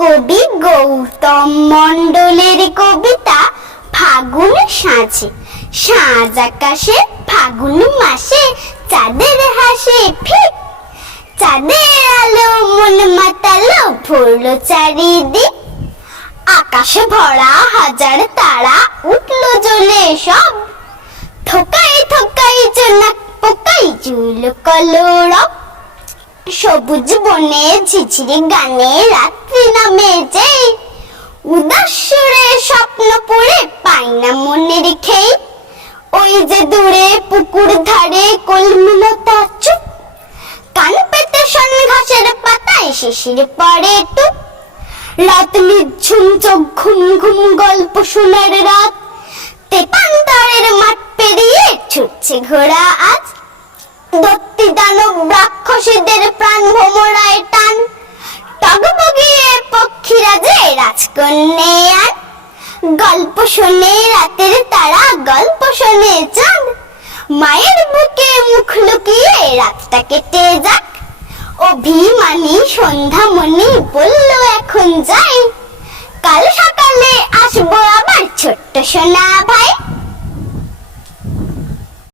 কবি গৌতম মণ্ডলের কবিতা ফাগুন সাঁঝে সাঁঝ আকাশে ফাগুন মাসে, চাঁদের হাসে ফিক চাঁদের আলো মন মাতালো ভরলো চারিদিক। আকাশে ভরা, হাজার তারা উঠল জ্বলে সব। থোকাই থোকাই জোনাক পোকাই চুল কলরব। সবুজ বনে ঝিঝিরি গানে রাত্রি নামে যে স্বপ্ন পড়ে, পাই না মনে রেখেই ওই যে দূরে পুকুর ধারে কলমিলতা চুপ। কান পেতে শন ঘাসের পাতায় শিশির পড়ে টুপ। রাত নিঝুম চোখ ঘুম ঘুম গল্প শোনার রাত। তেপান্তরের মাঠ পেরিয়ে ছুটছে ঘোড়া দানব রাক্ষসীদের প্রাণ ভোমরায় টান। টগবগিয়ে পক্ষীরা যে রাজকন্যার গল্প শোনে, রাতের তারা গল্প শোনে চাঁদ মায়ের বুকে মুখ লুকিয়ে রাতটা কেটে যাক। অভিমানী সন্ধ্যামণি বলল, এখন যাই। কাল সকালে আসব আবার ছোট্ট সোনা ভাই।